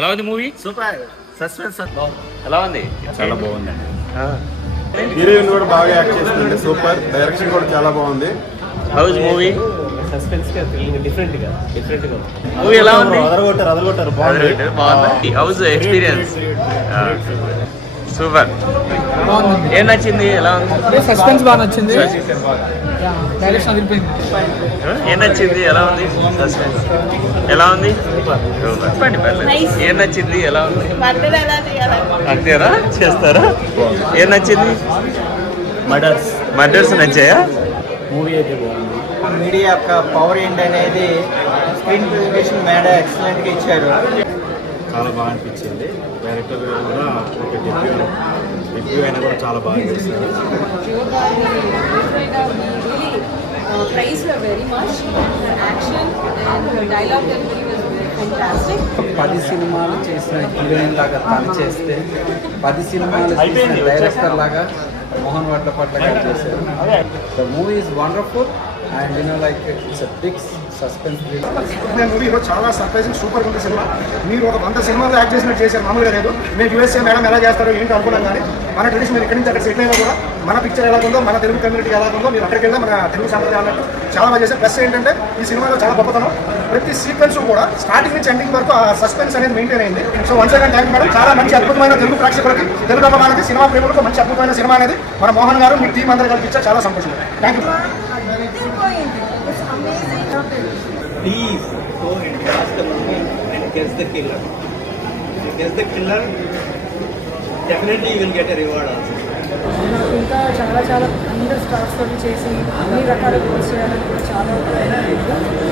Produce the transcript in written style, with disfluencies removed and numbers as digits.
ఎలా ఉంది movie? Super suspense ఎలా ఉంది? చాలా బాగుందండి. హీరోయిన్ కూడా బాగా యాక్ట్ చేస్తుంది. సూపర్. డైరెక్షన్ కూడా చాలా బాగుంది. హౌస్ మూవీ సస్పెన్స్ గా థ్రిల్లింగ్ డిఫరెంట్ గా మూవీ ఎలా ఉంది? అదరగొట్టారు బాగుంది. House experience super. ఏం నచ్చింది? ఎలా ఉంది? సస్పెన్స్ బాగా నచ్చింది. డైరెక్షన్ అదిరిపోయింది. ఏం నచ్చింది? ఎలా ఉంది? సస్పెన్స్ ఎలా ఉంది? చెప్పండి పర్లేదు. ఏం నచ్చింది? ఎలా ఉంది? అంతేనా? చేస్తారా? ఏం నచ్చింది? మర్డర్స్ నచ్చాయా? మూవీ అయితే బాగుంది. మీడియా యొక్క పవర్ ఏంటి అనేది స్క్రీన్ ప్రెజెంటేషన్ మేడం ఎక్సలెంట్ గా ఇచ్చారు. చాలా బాగా అనిపించింది. డైరెక్టర్ కూడా ఒక డెబ్యూ అయినా కూడా చాలా బాగా చేశారు. praised her very much. Her action and her dialogue delivery was fantastic. 10 సినిమాలు చేసిన హీరోయిన్ లాగా తను చేస్తే 10 సినిమాలు చేసిన డైరెక్టర్ లాగా మోహన్ వడ్లపట్ల గారు చేశారు. The movie is wonderful and you know like it's a big suspense movie చాలా సర్ప్రైజింగ్ సూపర్ ఉంది సినిమా. మీరు ఒక 100 సినిమాలు యాక్ట్ చేసినట్టు చేశారు. మామూలుగా లేదు. మేము యూఎస్ఏ మేడం ఎలా చేస్తారో ఏంటి అనుకున్నాం, కానీ మన ట్రెడిషన్ మీరు ఇక్కడి నుంచి అక్కడ సెటిల్ అయినా కూడా మన పిక్చర్ ఎలా ఉందో, మన తెలుగు కమ్యూనిటీ ఎలా ఉందో మీరు అక్కడికి వెళ్ళి మన తెలుగు సంప్రదాయం అన్నట్టు చాలా బాగా చేశారు. ప్లస్ ఏంటంటే ఈ సినిమాలో చాలా గొప్పతనం, ప్రతి సీక్వెన్స్ కూడా స్టార్టింగ్ నుంచి ఎండింగ్ వరకు ఆ సస్పెన్స్ అనేది మెయింటైన్ అయింది. So once again thank madam. చాలా మంచి అద్భుతమైన తెలుగు ప్రేక్షకులకి, తెలుగు అభిమానులకి, సినిమా ప్రేములకు మంచి అద్భుతమైన సినిమా అనేది మన మోహన్ గారు మీ టీం అందరూ కల్పించారు. చాలా సంతోషం. Thank you. Please go and watch the movie and guess the killer. If you guess the killer, definitely you will get a reward also. నాకు ఇంకా చాలా అందరు స్టార్స్ చేసి అన్ని రకాల కోర్స్ చేయాలని కూడా చాలా